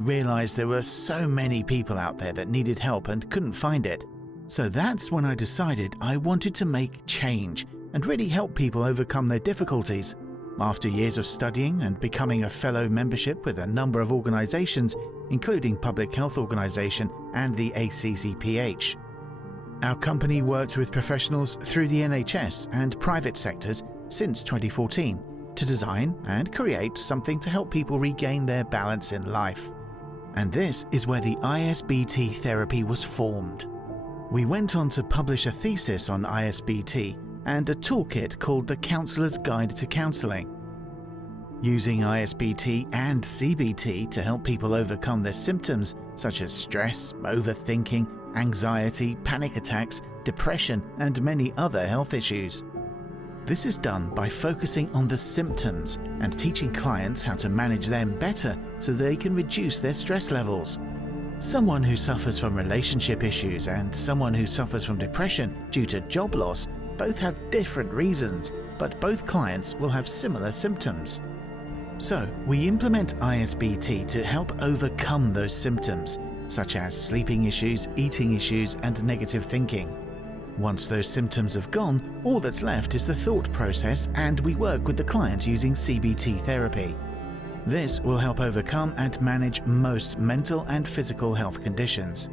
realized there were so many people out there that needed help and couldn't find it. So that's when I decided I wanted to make change and really help people overcome their difficulties. After years of studying and becoming a fellow membership with a number of organizations, including Public Health Organization and the ACCPH. Our company worked with professionals through the NHS and private sectors since 2014 to design and create something to help people regain their balance in life. And this is where the ISBT therapy was formed. We went on to publish a thesis on ISBT and a toolkit called the Counselor's Guide to Counselling. Using ISBT and CBT to help people overcome their symptoms such as stress, overthinking, anxiety, panic attacks, depression, and many other health issues. This is done by focusing on the symptoms and teaching clients how to manage them better so they can reduce their stress levels. Someone who suffers from relationship issues and someone who suffers from depression due to job loss both have different reasons, but both clients will have similar symptoms. So, we implement ISBT to help overcome those symptoms, such as sleeping issues, eating issues, and negative thinking. Once those symptoms have gone, all that's left is the thought process, and we work with the client using CBT therapy. This will help overcome and manage most mental and physical health conditions.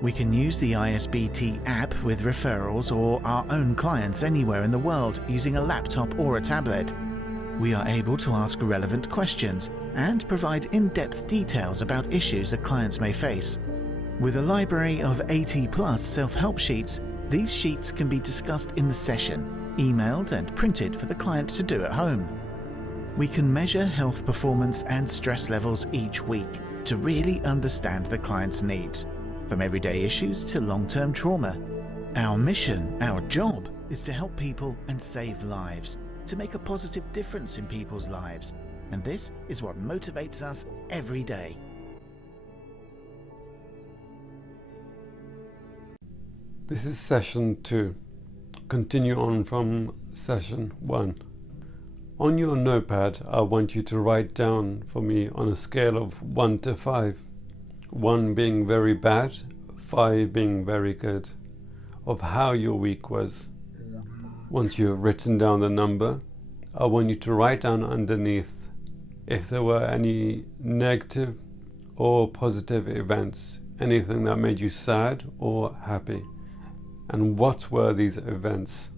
We can use the ISBT app with referrals or our own clients anywhere in the world using a laptop or a tablet. We are able to ask relevant questions and provide in-depth details about issues that clients may face. With a library of 80+ self-help sheets, these sheets can be discussed in the session, emailed and printed for the client to do at home. We can measure health performance and stress levels each week to really understand the client's needs, from everyday issues to long-term trauma. Our mission, our job, is to help people and save lives, to make a positive difference in people's lives, and this is what motivates us every day. This is session 2. Continue on from session 1. On your notepad, I want you to write down for me on a scale of 1 to 5. 1 being very bad, 5 being very good, of how your week was. Once you have written down the number, I want you to write down underneath if there were any negative or positive events, anything that made you sad or happy, and what were these events.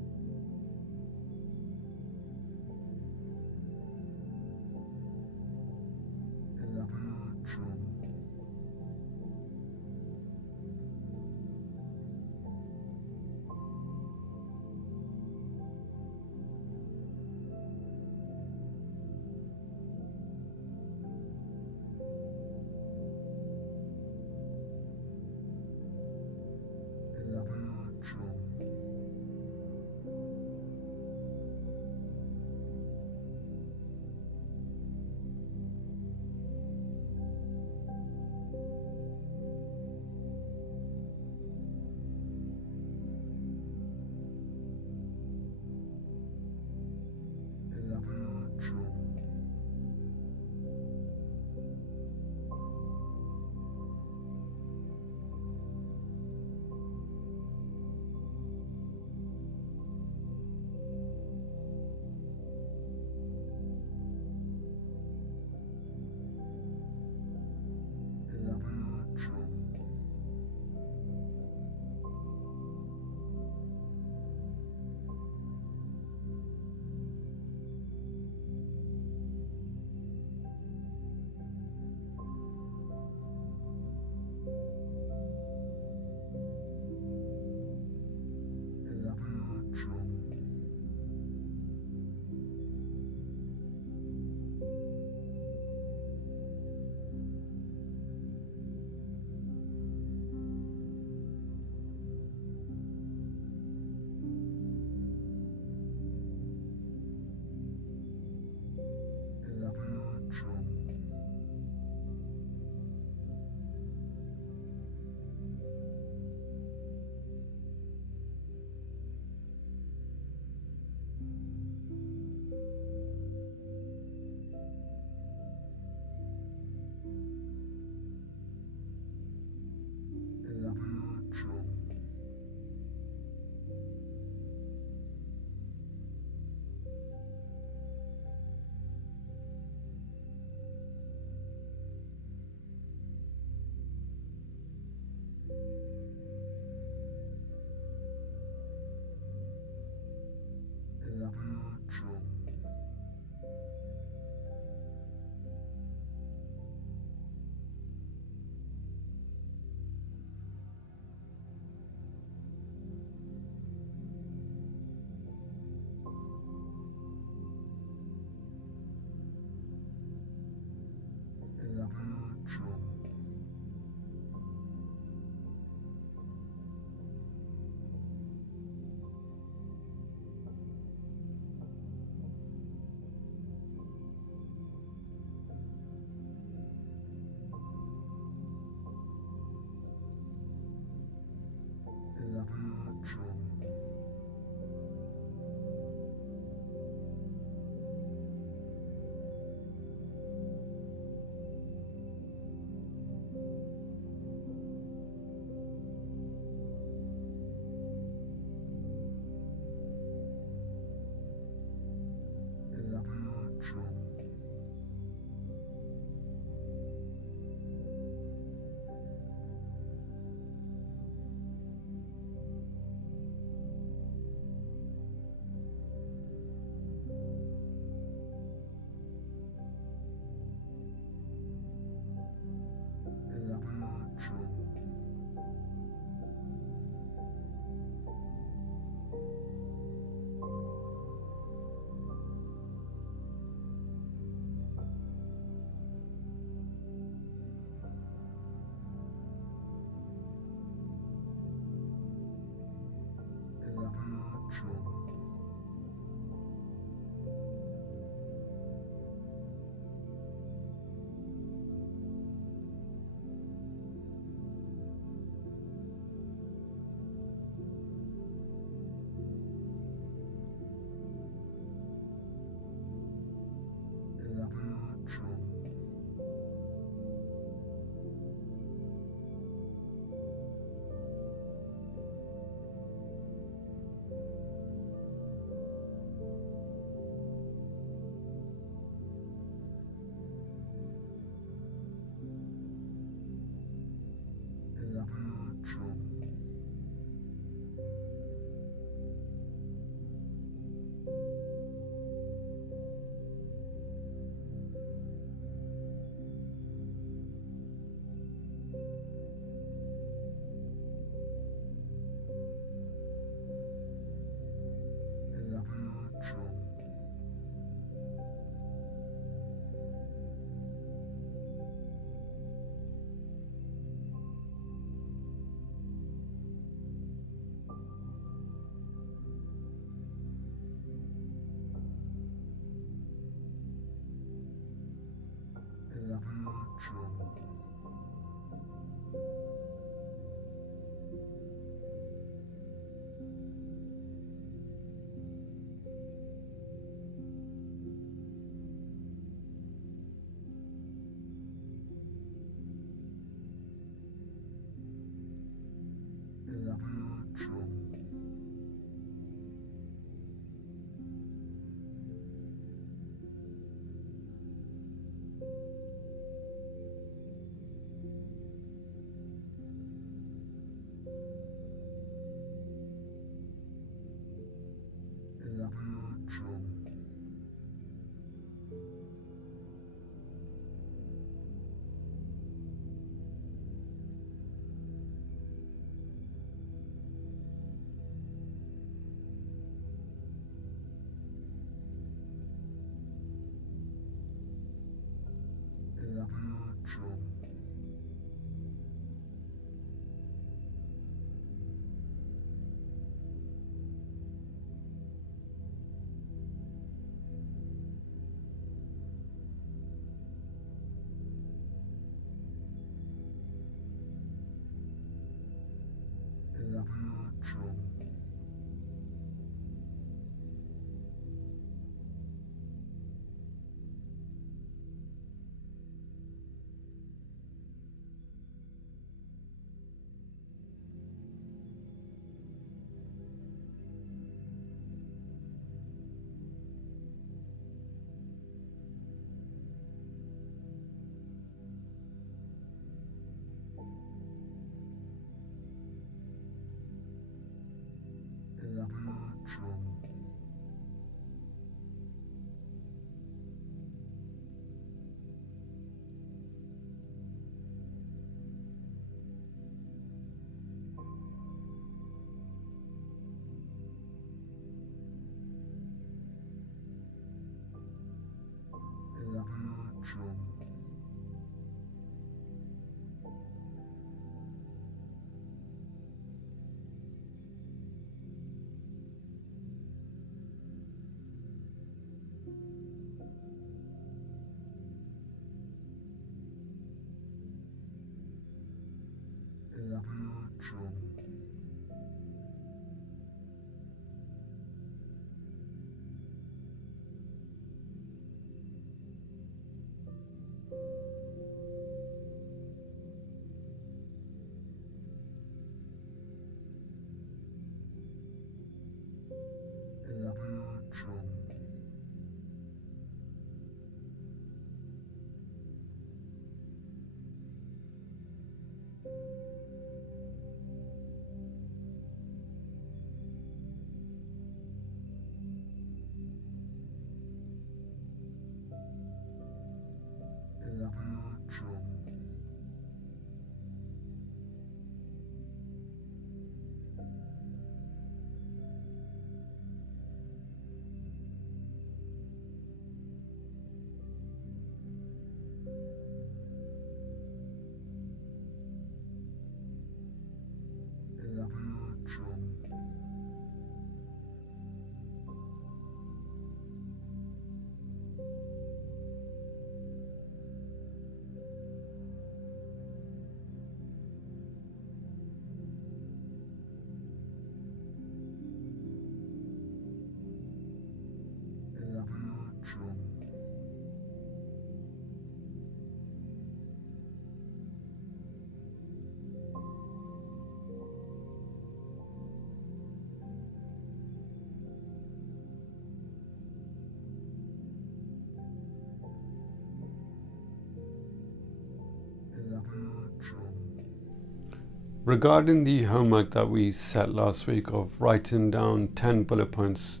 Regarding the homework that we set last week of writing down 10 bullet points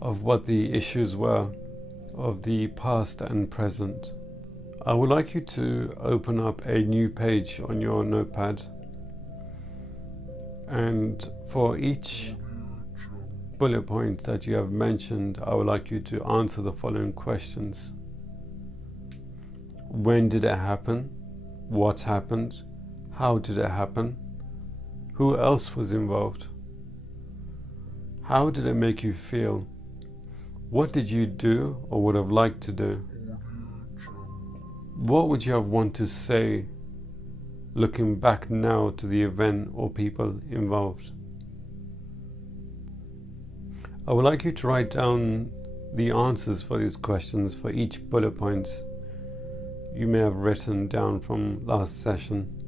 of what the issues were of the past and present, I would like you to open up a new page on your notepad, and for each bullet point that you have mentioned, I would like you to answer the following questions. When did it happen? What happened? How did it happen? Who else was involved? How did it make you feel? What did you do or would have liked to do? What would you have wanted to say looking back now to the event or people involved? I would like you to write down the answers for these questions for each bullet point you may have written down from last session.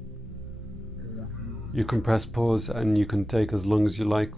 You can press pause and you can take as long as you like.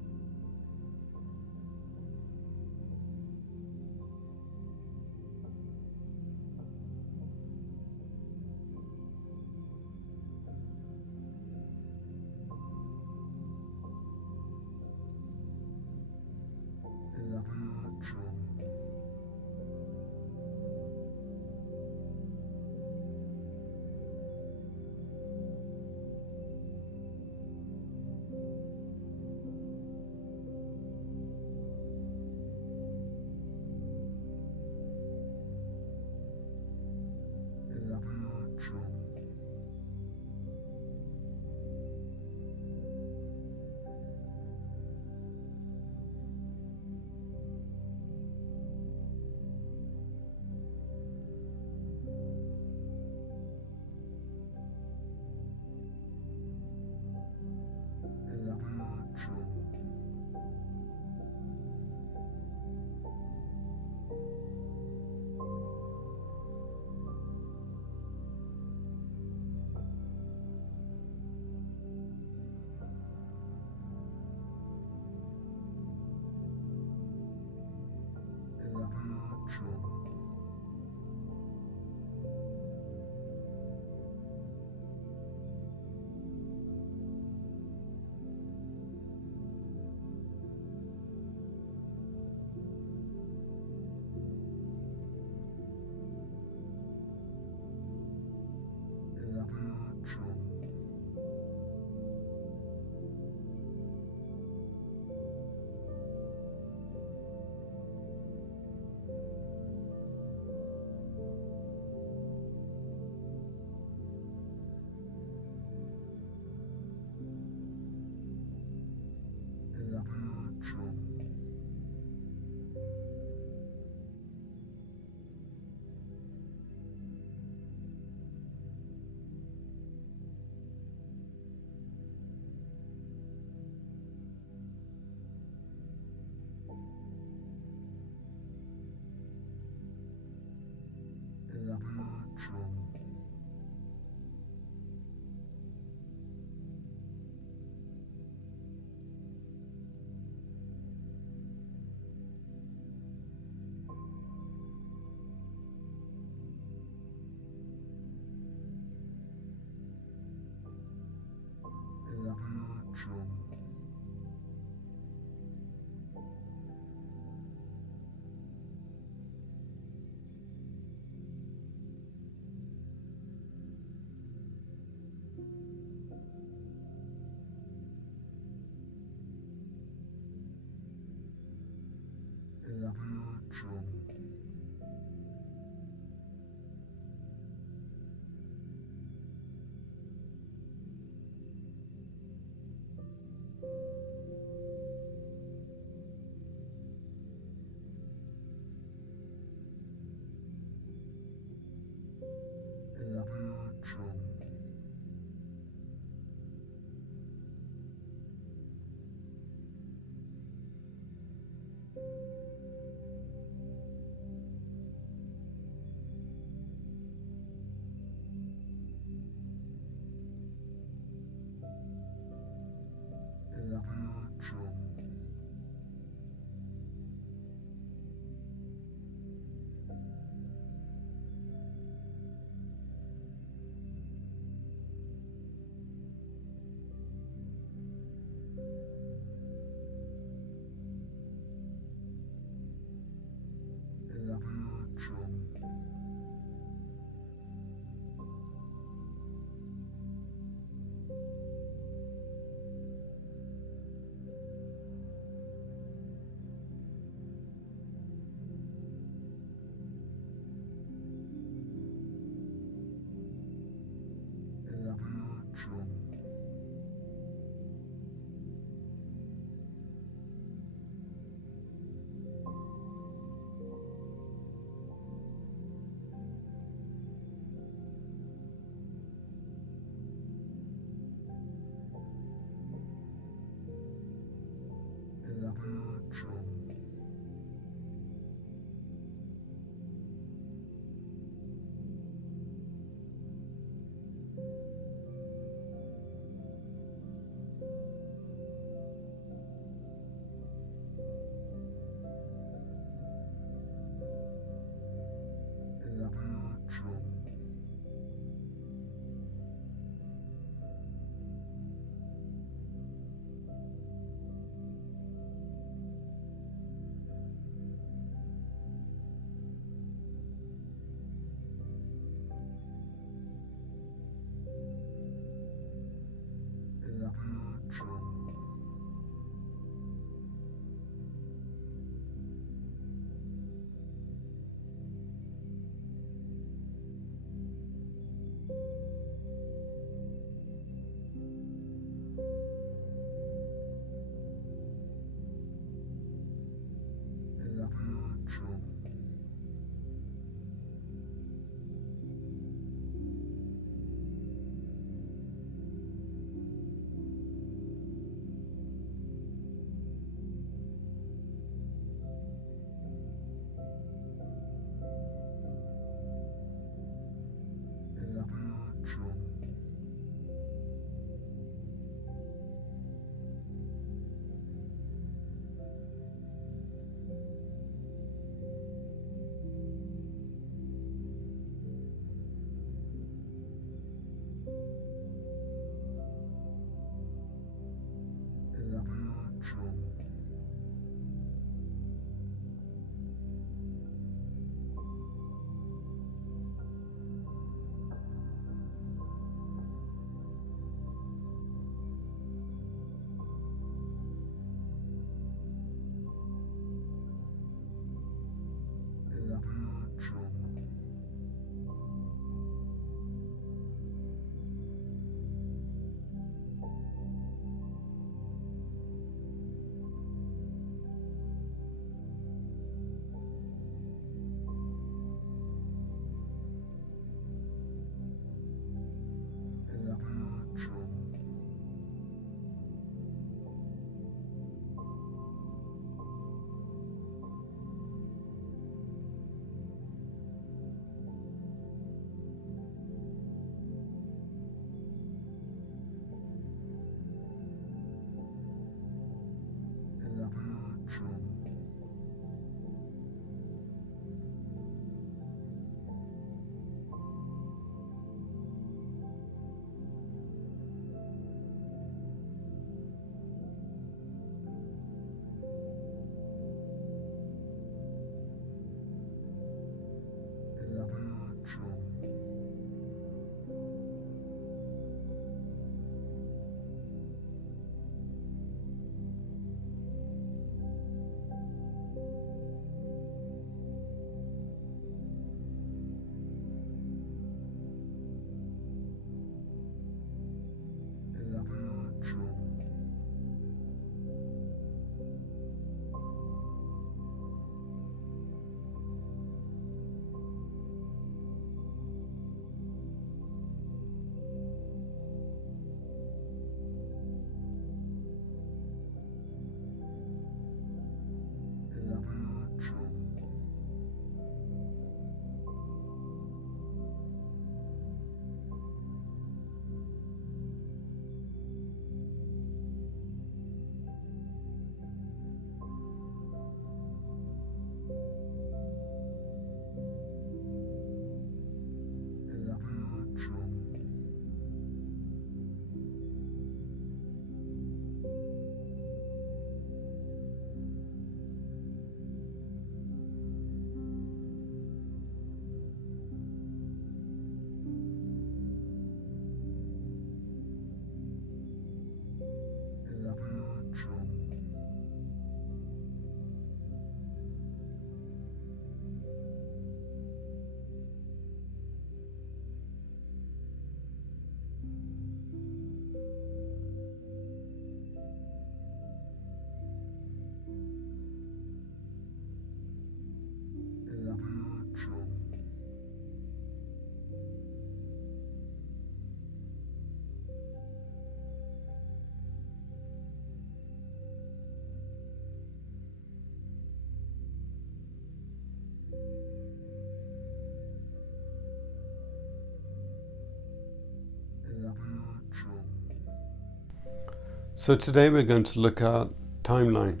So today we're going to look at timeline.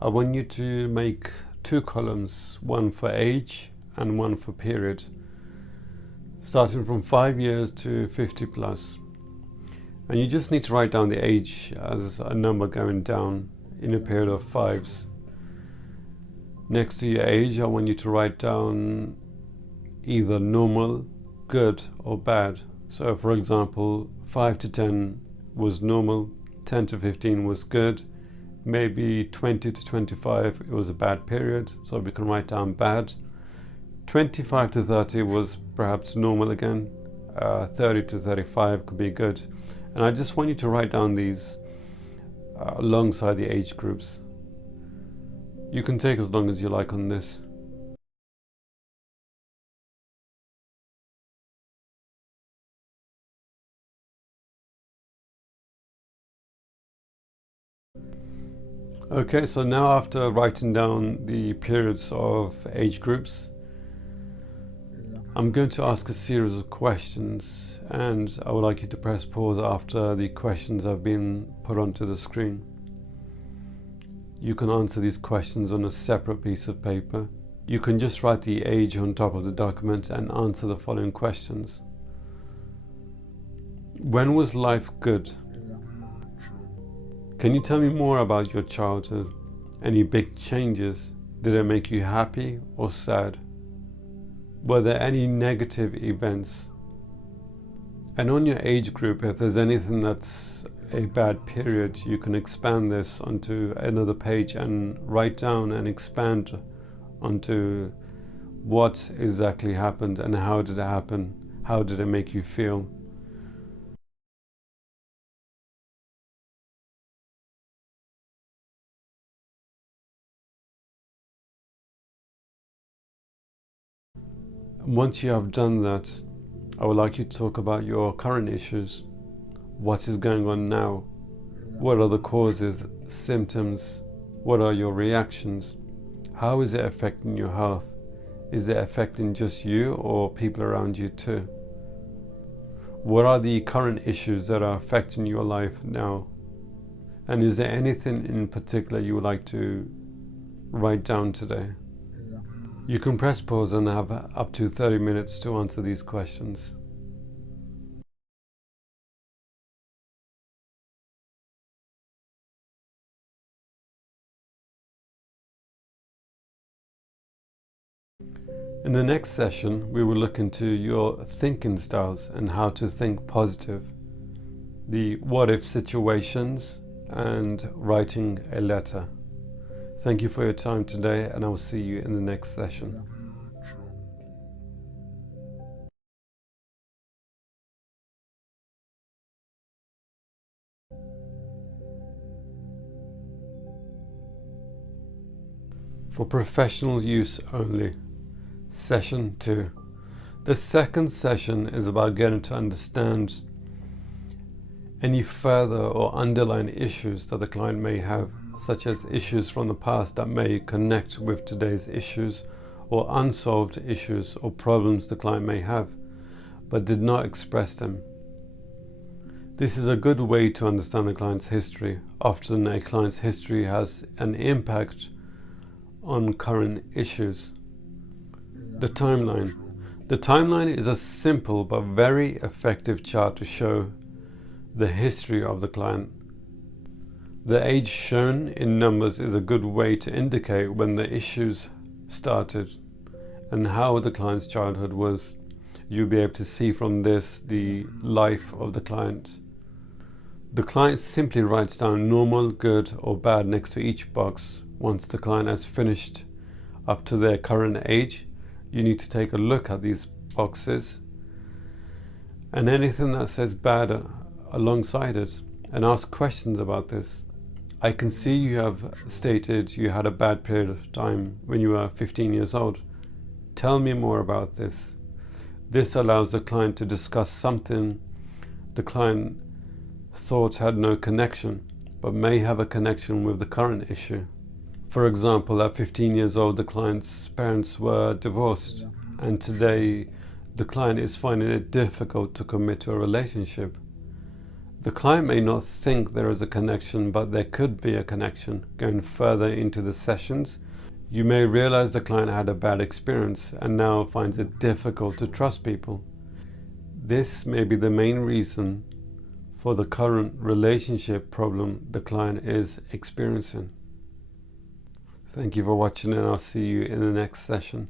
I want you to make 2 columns, one for age and one for period, starting from 5 years to 50 plus. And you just need to write down the age as a number going down in a period of 5s. Next to your age, I want you to write down either normal, good or bad. So for example, 5 to 10 was normal, 10 to 15 was good, maybe 20 to 25 it was a bad period, so we can write down bad. 25 to 30 was perhaps normal again, 30 to 35 could be good. And I just want you to write down these alongside the age groups. You can take as long as you like on this. Okay, so now after writing down the periods of age groups, I'm going to ask a series of questions, and I would like you to press pause after the questions have been put onto the screen. You can answer these questions on a separate piece of paper. You can just write the age on top of the document and answer the following questions. When was life good? Can you tell me more about your childhood? Any big changes? Did it make you happy or sad? Were there any negative events? And on your age group, if there's anything that's a bad period, you can expand this onto another page and write down and expand onto what exactly happened and how did it happen, how did it make you feel. Once you have done that, I would like you to talk about your current issues. What is going on now? What are the causes, symptoms? What are your reactions? How is it affecting your health? Is it affecting just you or people around you too? What are the current issues that are affecting your life now? And is there anything in particular you would like to write down today? You can press pause and have up to 30 minutes to answer these questions. In the next session, we will look into your thinking styles and how to think positive, the what-if situations, and writing a letter. Thank you for your time today, and I will see you in the next session. For professional use only. Session 2. The second session is about getting to understand any further or underlying issues that the client may have, such as issues from the past that may connect with today's issues, or unsolved issues or problems the client may have, but did not express them. This is a good way to understand the client's history. Often a client's history has an impact on current issues. The timeline. The timeline is a simple but very effective chart to show the history of the client. The age shown in numbers is a good way to indicate when the issues started and how the client's childhood was. You'll be able to see from this the life of the client. The client simply writes down normal, good or bad next to each box. Once the client has finished up to their current age, you need to take a look at these boxes and anything that says bad alongside it and ask questions about this. I can see you have stated you had a bad period of time when you were 15 years old. Tell me more about this. This allows the client to discuss something the client thought had no connection, but may have a connection with the current issue. For example, at 15 years old, the client's parents were divorced, and today the client is finding it difficult to commit to a relationship. The client may not think there is a connection, but there could be a connection. Going further into the sessions, you may realize the client had a bad experience and now finds it difficult to trust people. This may be the main reason for the current relationship problem the client is experiencing. Thank you for watching, and I'll see you in the next session.